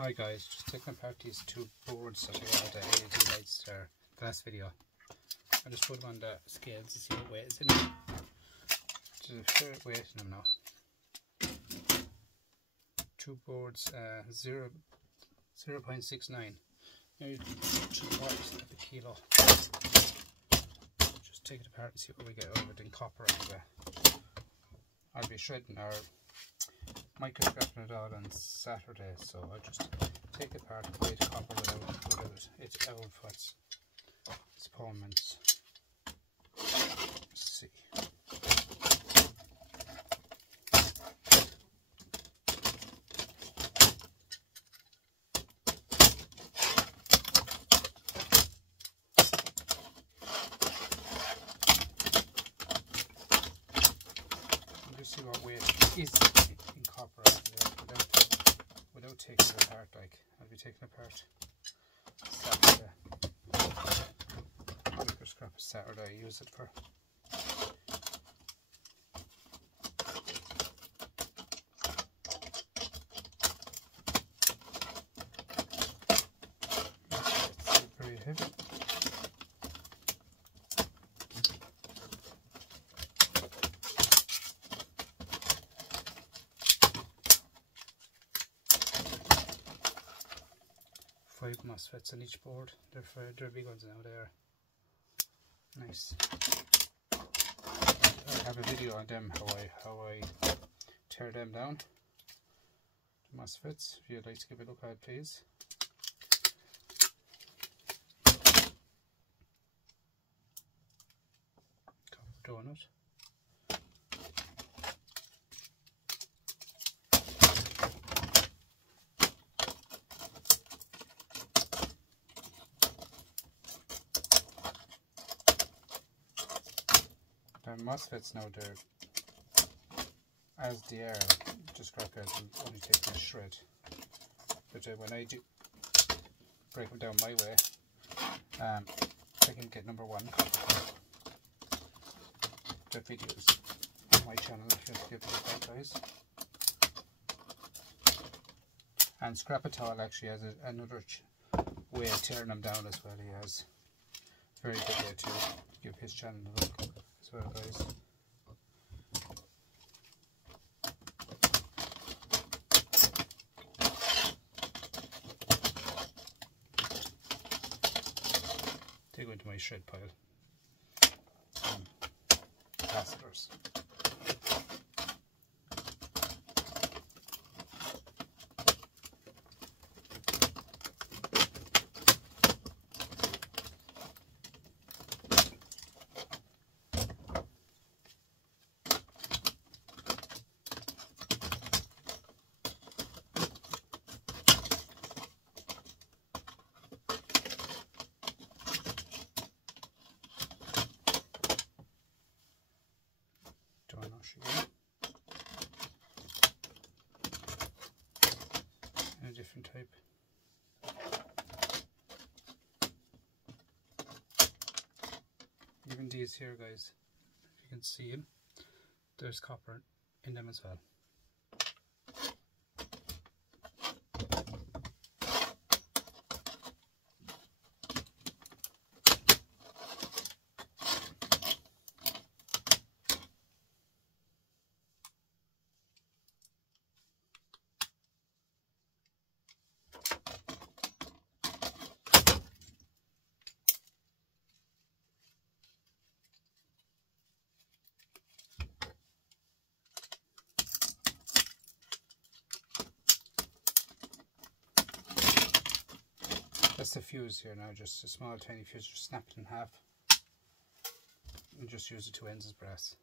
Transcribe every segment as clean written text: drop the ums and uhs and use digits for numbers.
Hi guys, just taking apart these two boards that I got the LED lights there the last video. I just put them on the scales to see what weight is in them. There's a fair weight in them now. Two boards, 0.69. Now you should at the kilo. Just take it apart and see what we get out of it in copper anyway. I'll be shredding our micro scrapping it out on Saturday, so I'll just take it apart and weigh the copper without it out of its performance. Let's see. Just see what weight is in copper without taking it apart. Like I'll be taking apart Saturday. Micro scrap is Saturday. I use it for. It's pretty heavy. Five MOSFETs on each board. They're big ones now. They are nice. I have a video on them how I tear them down. The MOSFETs. If you'd like to give a look at it, please. Copper donut. MOSFETs now, they're as they are, just crack out and only take a shred. But when I do break them down my way, I can get number one copper. The videos on my channel if you want to give it a try, guys. And Scrapatol actually has another way of tearing them down as well. He has a very good way to give his channel a look. Well, guys, they go into my shred pile. Capacitors. A different type. Even these here, guys, if you can see them, there's copper in them as well. That's the fuse here now, just a small tiny fuse, just snap it in half and just use the two ends as brass.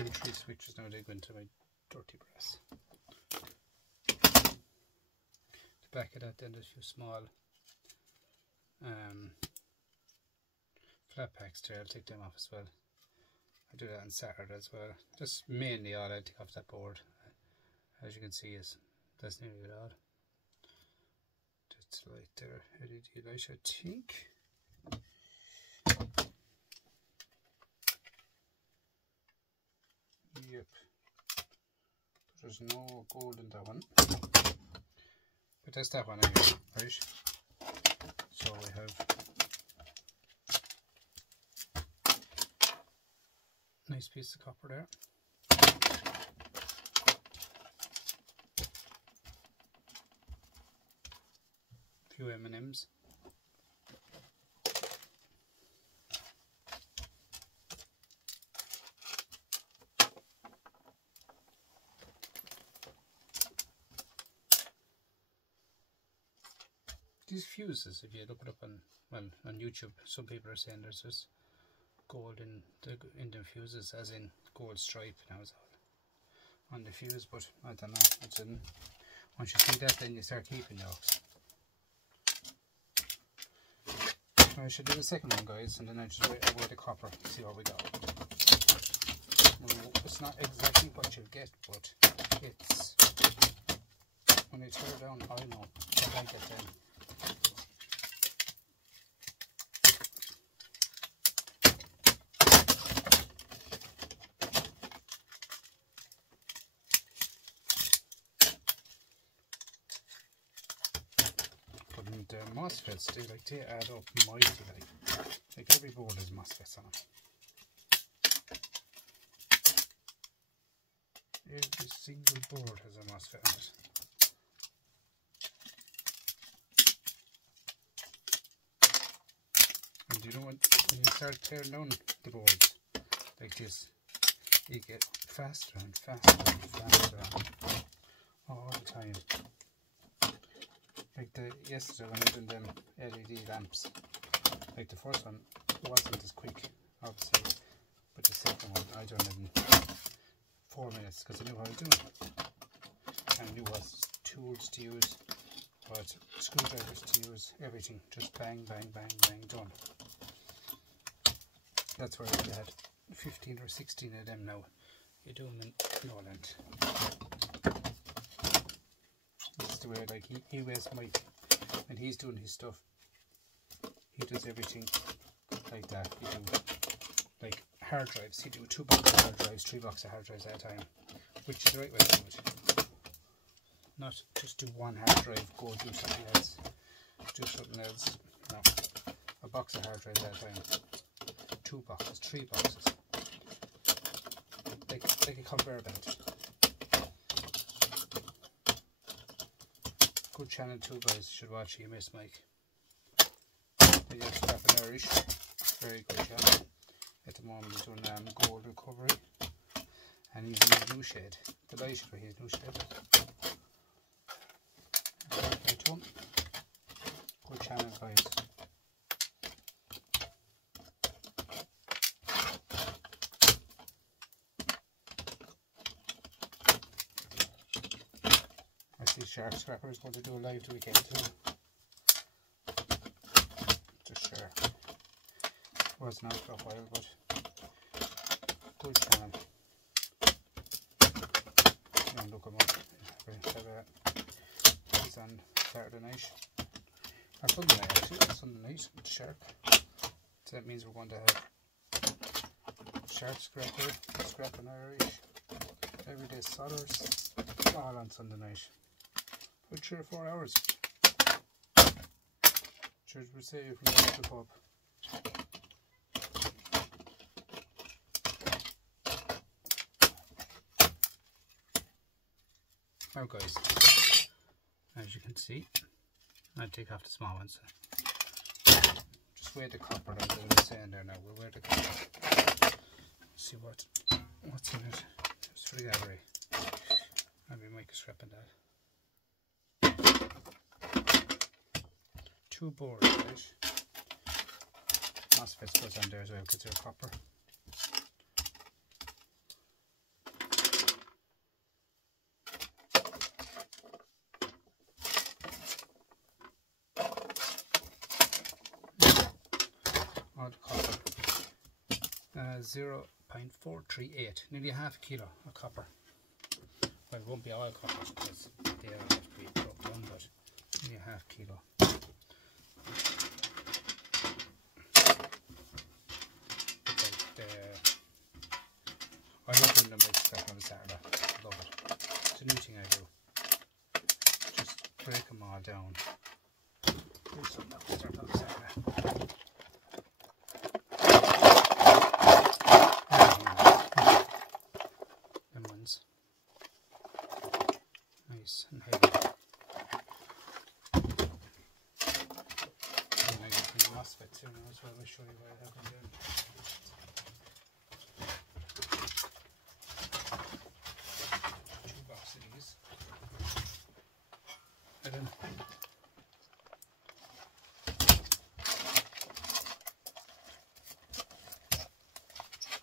2 3 switches now. They go into my dirty brass. The back of that, then there's a few small flat packs there. I'll take them off as well. I do that on Saturday as well. Just mainly all I take off that board. As you can see, that's nearly it all. Just light there, LED light, I think. Yep. There's no gold in that one. But that's that one anyway, right? So we have nice piece of copper there. A few M&Ms. These fuses, if you look it up on YouTube, some people are saying there's this gold in the fuses, as in gold stripe now is all on the fuse, but I don't know. It's in, once you see that, then you start keeping those. I should do the second one, guys, and then I just weigh the copper, see what we got. Well, it's not exactly what you get, but it's, when you tear down, I know what I get then. The MOSFETs, they add up mighty, like every board has MOSFETs on them. Every single board has a MOSFET on it. And you know what, when you start tearing down the boards like this, you get faster and faster and faster all the time. Like yesterday when I did them LED lamps, like the first one wasn't as quick, obviously, but the second one I done it in 4 minutes because I knew how to do it. I knew what tools to use, what screwdrivers to use, everything, just bang, bang, bang, bang, done. That's where I had 15 or 16 of them now. You do them in no length. The way, like he wears Mike and he's doing his stuff, he does everything like that. He do like hard drives, he do 2 boxes of hard drives, 3 boxes of hard drives at a time, which is the right way to do it. Not just do one hard drive, go do something else, do something else. No, a box of hard drives at a time, 2 boxes, 3 boxes, like a conveyor belt. Good channel too, guys, you should watch. You miss Mike. They get Scrapping Irish, very good channel. At the moment he's doing gold recovery, and he's in his new shed. Delighted for his new shed. Good channel, guys. Shark Scrapper is going to do a live the weekend too. Just sure. Wasn't out for a while, but good channel. Don't look him up. He's on Saturday night. Or Sunday night actually, Sunday night with the Shark. So that means we're going to have Shark Scrapper, Scrapping Irish, Everyday Solders, all on Sunday night. For 3 or 4 hours. Church would say if we go to the pub. Now guys, as you can see, I'll take off the small ones. Just weigh the copper, like I was saying there now, we'll weigh the copper. See what's in it. Just for the gallery. Maybe make a scrap in that. 2 boards, right? MOSFETs goes on there as well because they're copper. 0.438, nearly half a kilo of copper. Well, it won't be all copper because they all have to be broke down, but nearly a half kilo. I love doing the mixed stuff on Saturday. I love it. It's a new thing I do. Just break them all down. Do something else on Saturday. Them ones. Nice and heavy. And I got the MOSFETs here now as well. I'll show you what I have them doing.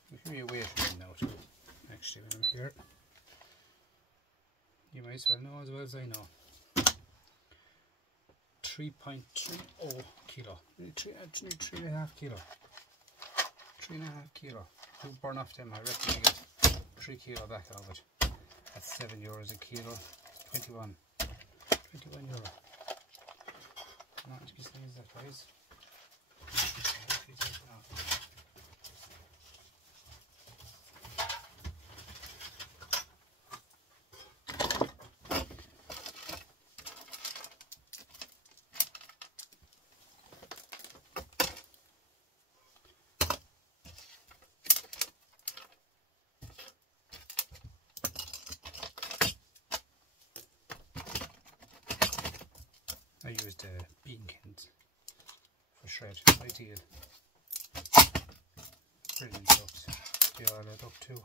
Give me a way from now too. Actually, when I'm here, you might as well as I know. 3.30 kilo. 3.5 kilo. 3.5 kilo. You burn off them, I reckon you get 3 kilo back out of it. That's €7 a kilo. 21 euro. Not to be sneezed at, guys. I used bean cans for shred, ideal. Brilliant ducks. They all add up too.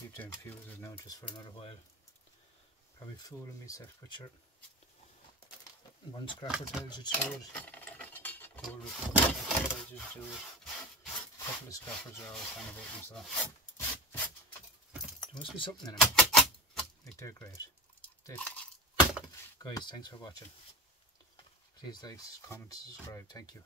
Keep them fuses now just for another while. Probably fooling myself, but sure. One scrapper tells you to do it. Gold report tells you to do it. A couple of scrappers are always on about them, so there must be something in them. Like, they're great. Guys, thanks for watching. Please like, comment, subscribe. Thank you.